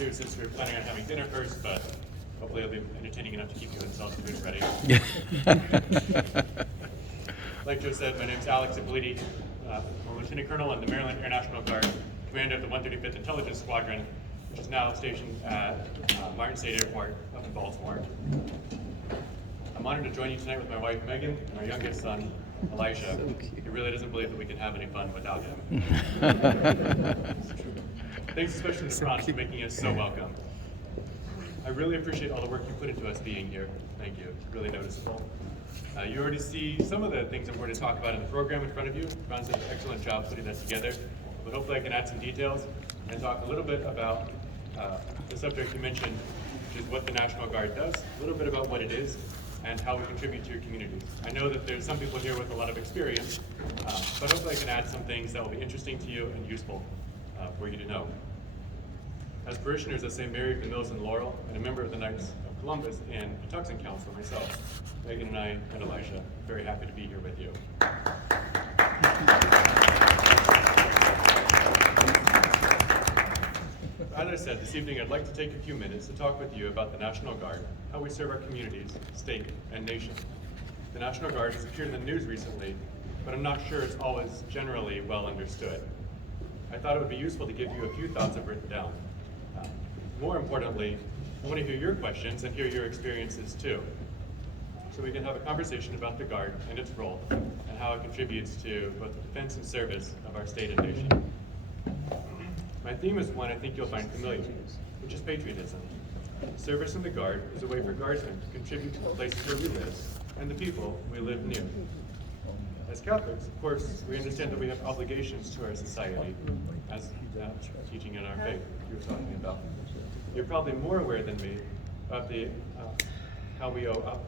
too, since we were planning on having dinner first, but hopefully it'll be entertaining enough to keep you until the food's ready. Like Joe said, my name's Alex Ippoliti. I'm a Lieutenant Colonel in the Maryland Air National Guard, commander of the 135th Intelligence Squadron, which is now stationed at Martin State Airport up in Baltimore. I'm honored to join you tonight with my wife Megan and our youngest son, Elisha. He really doesn't believe that we can have any fun without him. Thanks especially to Franz for making us so welcome. I really appreciate all the work you put into us being here. Thank you, it's really noticeable. You already see some of the things I'm going to talk about in the program in front of you. Franz did an excellent job putting that together, but hopefully I can add some details and talk a little bit about the subject you mentioned, which is what the National Guard does, a little bit about what it is, and how we contribute to your communities. I know that there's some people here with a lot of experience, but hopefully I can add some things that will be interesting to you and useful for you to know. As parishioners of St. Mary of the Mills and Laurel, and a member of the Knights of Columbus and Patuxent Council myself, Megan and I and Elisha are very happy to be here with you. As I said, this evening I'd like to take a few minutes to talk with you about the National Guard, how we serve our communities, state, and nation. The National Guard has appeared in the news recently, but I'm not sure it's always generally well understood. I thought it would be useful to give you a few thoughts I've written down. More importantly, I want to hear your questions and hear your experiences too, so we can have a conversation about the Guard and its role and how it contributes to both the defense and service of our state and nation. My theme is one I think you'll find familiar, which is patriotism. Service in the Guard is a way for Guardsmen to contribute to the places where we live and the people we live near. As Catholics, of course, we understand that we have obligations to our society, as teaching in our faith you were talking about. You're probably more aware than me of the how we owe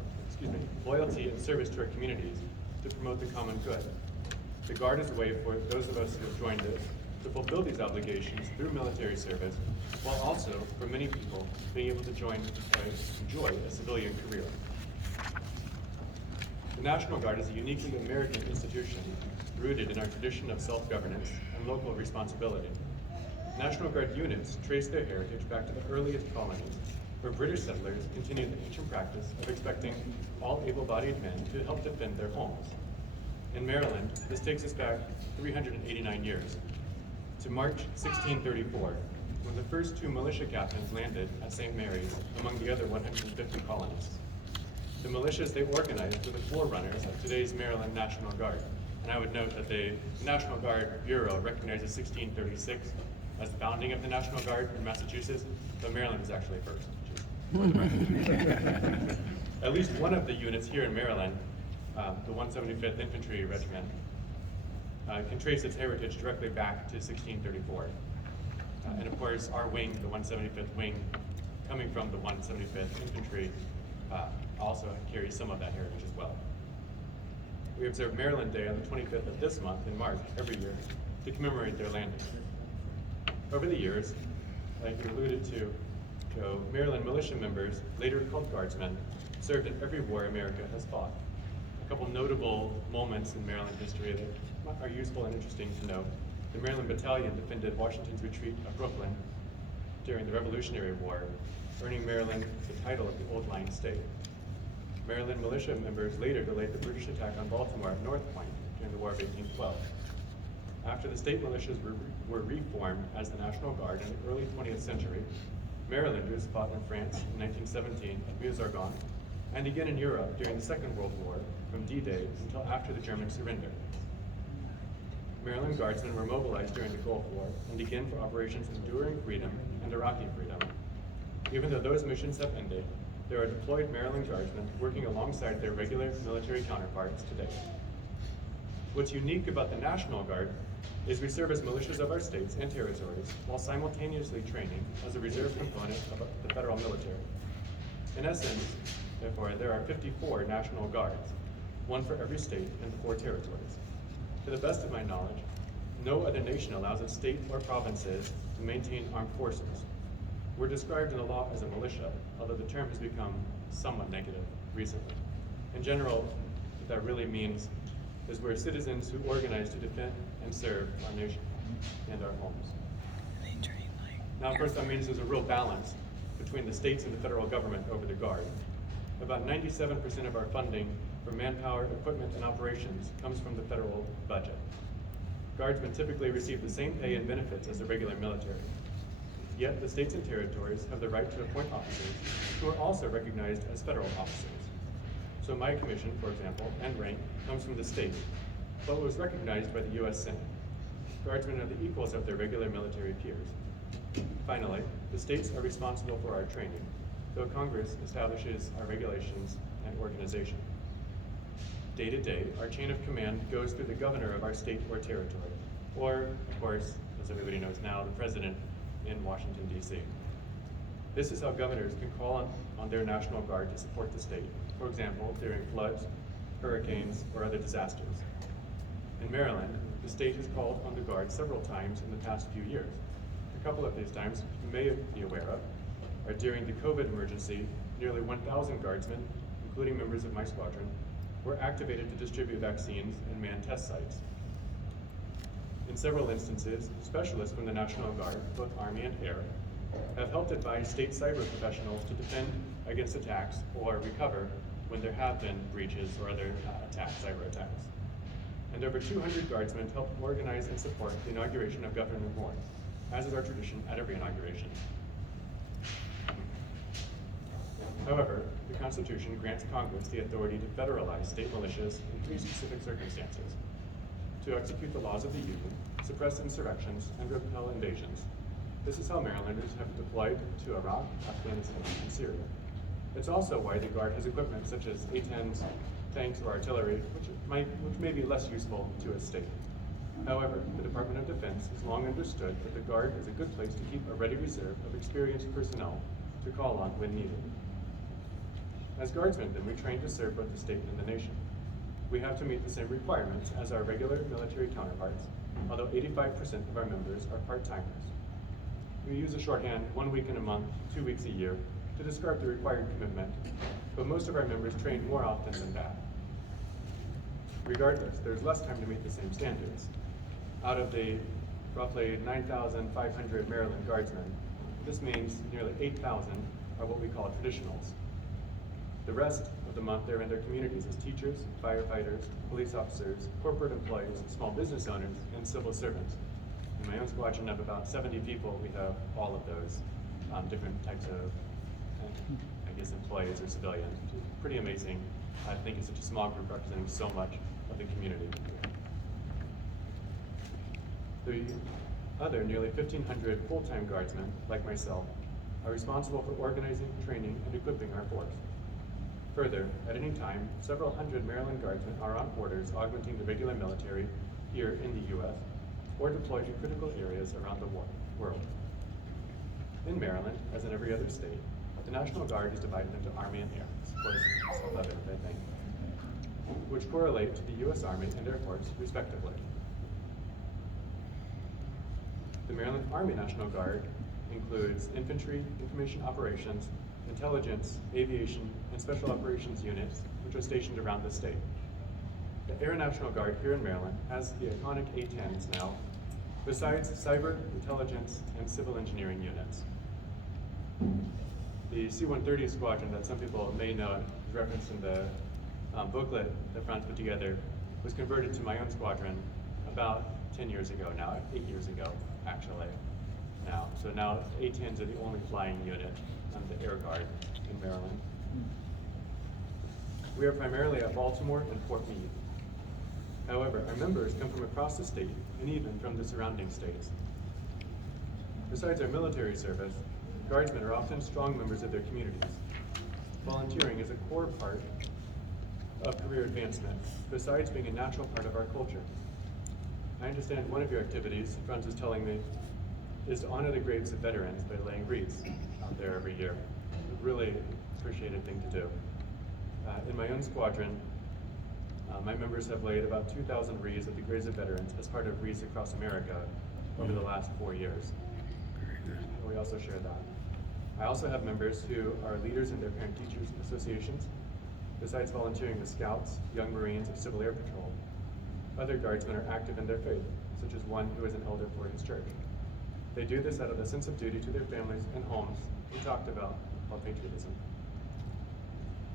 loyalty and service to our communities to promote the common good. The Guard is a way for those of us who have joined it to fulfill these obligations through military service, while also, for many people, being able to enjoy a civilian career. The National Guard is a uniquely American institution rooted in our tradition of self-governance and local responsibility. National Guard units trace their heritage back to the earliest colonies, where British settlers continued the ancient practice of expecting all able-bodied men to help defend their homes. In Maryland, this takes us back 389 years, to March 1634, when the first two militia captains landed at St. Mary's among the other 150 colonists. The militias they organized were the forerunners of today's Maryland National Guard. And I would note that the National Guard Bureau recognizes 1636 as the founding of the National Guard in Massachusetts, but Maryland was actually first. At least one of the units here in Maryland, the 175th Infantry Regiment, can trace its heritage directly back to 1634. And of course, our wing, the 175th wing, coming from the 175th Infantry, also carries some of that heritage as well. We observe Maryland Day on the 25th of this month in March every year to commemorate their landing. Over the years, like you alluded to, Joe, Maryland militia members, later called Guardsmen, served in every war America has fought. A couple notable moments in Maryland history that are useful and interesting to know. The Maryland Battalion defended Washington's retreat of Brooklyn during the Revolutionary War, earning Maryland the title of the Old Line State. Maryland militia members later delayed the British attack on Baltimore at North Point during the War of 1812. After the state militias were reformed as the National Guard in the early 20th century, Marylanders fought in France in 1917 at Meuse-Argonne, and again in Europe during the Second World War from D-Day until after the German surrender. Maryland Guardsmen were mobilized during the Gulf War and again for operations Enduring Freedom and Iraqi Freedom. Even though those missions have ended, there are deployed Maryland Guardsmen working alongside their regular military counterparts today. What's unique about the National Guard is we serve as militias of our states and territories while simultaneously training as a reserve component of the federal military. In essence, therefore, there are 54 National Guards, one for every state and the 4 territories. To the best of my knowledge, no other nation allows its state or provinces to maintain armed forces. We're described in the law as a militia, although the term has become somewhat negative recently. In general, what that really means is we're citizens who organize to defend and serve our nation and our homes. Now, of course, that means there's a real balance between the states and the federal government over the Guard. About 97% of our funding for manpower, equipment, and operations comes from the federal budget. Guardsmen typically receive the same pay and benefits as the regular military. Yet the states and territories have the right to appoint officers who are also recognized as federal officers. So my commission, for example, and rank comes from the state, but was recognized by the U.S. Senate. Guardsmen are the equals of their regular military peers. Finally, the states are responsible for our training, though Congress establishes our regulations and organization. Day to day, our chain of command goes through the governor of our state or territory, or, of course, as everybody knows now, the president in Washington, D.C. This is how governors can call on their National Guard to support the state, for example, during floods, hurricanes, or other disasters. In Maryland, the state has called on the Guard several times in the past few years. A couple of these times you may be aware of are during the COVID emergency. Nearly 1,000 Guardsmen, including members of my squadron, were activated to distribute vaccines and man test sites. In several instances, specialists from the National Guard, both Army and Air, have helped advise state cyber professionals to defend against attacks or recover when there have been breaches or other cyber attacks. And over 200 Guardsmen helped organize and support the inauguration of Governor Moore, as is our tradition at every inauguration. However, the Constitution grants Congress the authority to federalize state militias in 3 specific circumstances: to execute the laws of the Union, suppress insurrections, and repel invasions. This is how Marylanders have deployed to Iraq, Afghanistan, and Syria. It's also why the Guard has equipment such as A-10s, tanks, or artillery, which may be less useful to a state. However, the Department of Defense has long understood that the Guard is a good place to keep a ready reserve of experienced personnel to call on when needed. As Guardsmen, then, we train to serve both the state and the nation. We have to meet the same requirements as our regular military counterparts, although 85% of our members are part-timers. We use a shorthand 1 week in a month, 2 weeks a year, to describe the required commitment, but most of our members train more often than that. Regardless, there's less time to meet the same standards. Out of the roughly 9,500 Maryland Guardsmen, this means nearly 8,000 are what we call traditionals. The rest of the month, they're in their communities as teachers, firefighters, police officers, corporate employees, small business owners, and civil servants. In my own squadron of about 70 people, we have all of those different types of, employees or civilians, which is pretty amazing. I think it's such a small group representing so much of the community. The other nearly 1,500 full-time Guardsmen, like myself, are responsible for organizing, training, and equipping our force. Further, at any time, several hundred Maryland Guardsmen are on orders augmenting the regular military here in the U.S. or deployed to critical areas around the world. In Maryland, as in every other state, the National Guard is divided into Army and Air, of course, some of it, I think, which correlate to the U.S. Army and Air Force, respectively. The Maryland Army National Guard includes infantry, information operations, intelligence, aviation, and special operations units, which are stationed around the state. The Air National Guard here in Maryland has the iconic A-10s now, besides cyber, intelligence, and civil engineering units. The C-130 squadron that some people may know is referenced in the booklet that Franz put together was converted to my own squadron about 10 years ago now, 8 years ago, actually, now. So now A-10s are the only flying unit on the Air Guard in Maryland. We are primarily at Baltimore and Fort Meade. However, our members come from across the state and even from the surrounding states. Besides our military service, Guardsmen are often strong members of their communities. Volunteering is a core part of career advancement, besides being a natural part of our culture. I understand one of your activities, Franz was telling me, is to honor the graves of veterans by laying wreaths out there every year. A really appreciated thing to do. In my own squadron, my members have laid about 2,000 wreaths at the graves of veterans as part of Wreaths Across America over the last 4 years. We also share that. I also have members who are leaders in their parent-teachers associations. Besides volunteering with Scouts, Young Marines, or Civil Air Patrol, other Guardsmen are active in their faith, such as one who is an elder for his church. They do this out of a sense of duty to their families and homes we talked about called patriotism.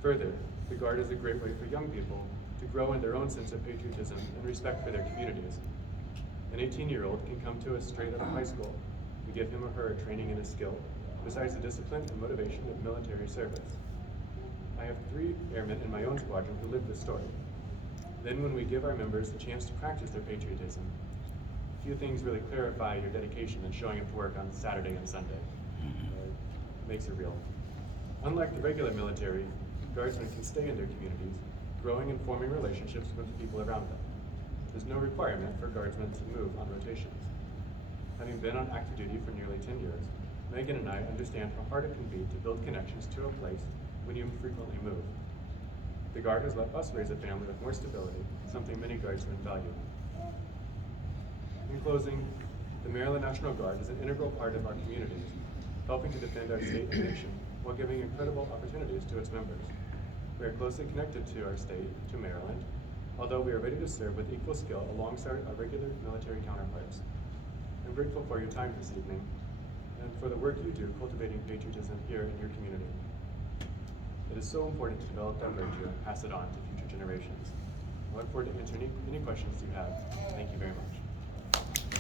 Further, the Guard is a great way for young people to grow in their own sense of patriotism and respect for their communities. An 18-year-old can come to us straight out of high school. We give him or her a training and a skill, besides the discipline and motivation of military service. I have 3 airmen in my own squadron who live this story. Then when we give our members the chance to practice their patriotism, few things really clarify your dedication than showing up to work on Saturday and Sunday. It makes it real. Unlike the regular military, Guardsmen can stay in their communities, growing and forming relationships with the people around them. There's no requirement for Guardsmen to move on rotations. Having been on active duty for nearly 10 years, Megan and I understand how hard it can be to build connections to a place when you frequently move. The Guard has let us raise a family with more stability, something many Guardsmen value. In closing, the Maryland National Guard is an integral part of our communities, helping to defend our state and nation while giving incredible opportunities to its members. We are closely connected to our state, to Maryland, although we are ready to serve with equal skill alongside our regular military counterparts. I'm grateful for your time this evening and for the work you do cultivating patriotism here in your community. It is so important to develop that virtue and pass it on to future generations. I look forward to answering any questions you have. Thank you very much.